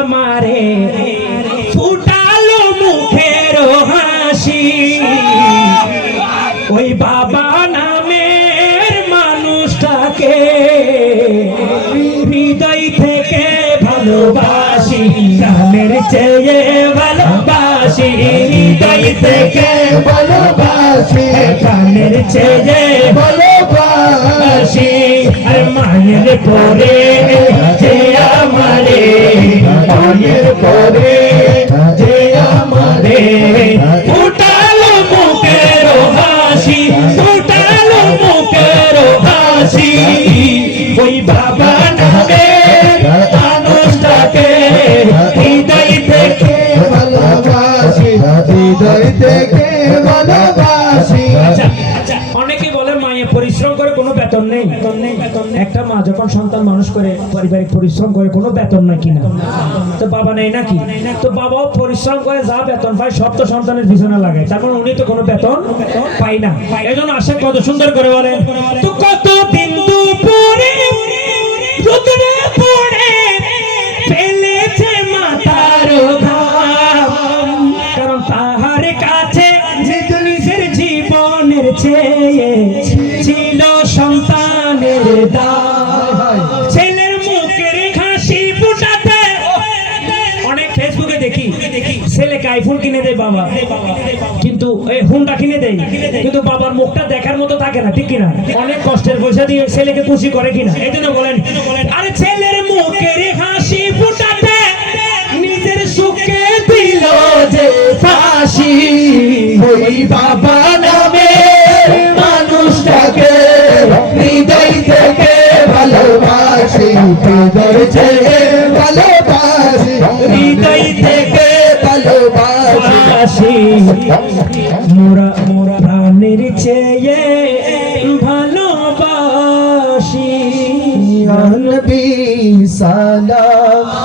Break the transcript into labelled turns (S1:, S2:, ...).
S1: আমারে ফুটালো মুখের হাসি। ওই বাবা নামের মানুষটাকে হৃদয় থেকে ভালোবাসি প্রাণের চেয়ে ভালোবাসি। হৃদয় থেকে
S2: ভালোবাসি
S1: প্রাণের চেয়ে
S2: ভালোবাসি।
S1: আর মায়ের পরে ওই বাবা নামে মানুষটাকে হৃদয় থেকে
S2: ভালোবাসি। হৃদয় থেকে ভালোবাসি।
S1: আচ্ছা, অনেকে বলে মায়ে পরিশ্রম করে কোনো বেতন নেই। একটা মা যখন সন্তান মানুষ করে পারিবারিক পরিশ্রম করে কোনো বেতন নাই কিনা? তো বাবা নেই নাকি? তো বাবাও পরিশ্রম করে যা বেতন পায় সব তো সন্তানের পিছনে তার মানে উনি তো কোনো বেতন পাই না। কত সুন্দর করে বলেন। তো কত কাছে জীবনের চেয়ে ছিল সন্তানের দাম ছেলের মুখের ফুটাতে অনেক ফেসবুকে দেখি ছেলেকে আইফোন কিনে দেয় বাবা? কিন্তু এই হুন্ডা কিনে দেয়, কিন্তু বাবার মুখটা দেখার মতো থাকে না, ঠিক কিনা? অনেক কষ্টের পয়সা দিয়ে ছেলেকে খুশি করে কিনা? এই জন্য বলেন, আরে ছেলের
S2: ওই বাবা নামে মানুষটাকে হৃদয় থেকে ভালোবাসি থেকে ভালোবাসি,
S1: হৃদয় থেকে
S2: ভালোবাসি।
S1: মোরা মোরা প্রাণের চেয়ে ভালোবাসি।
S2: সালাম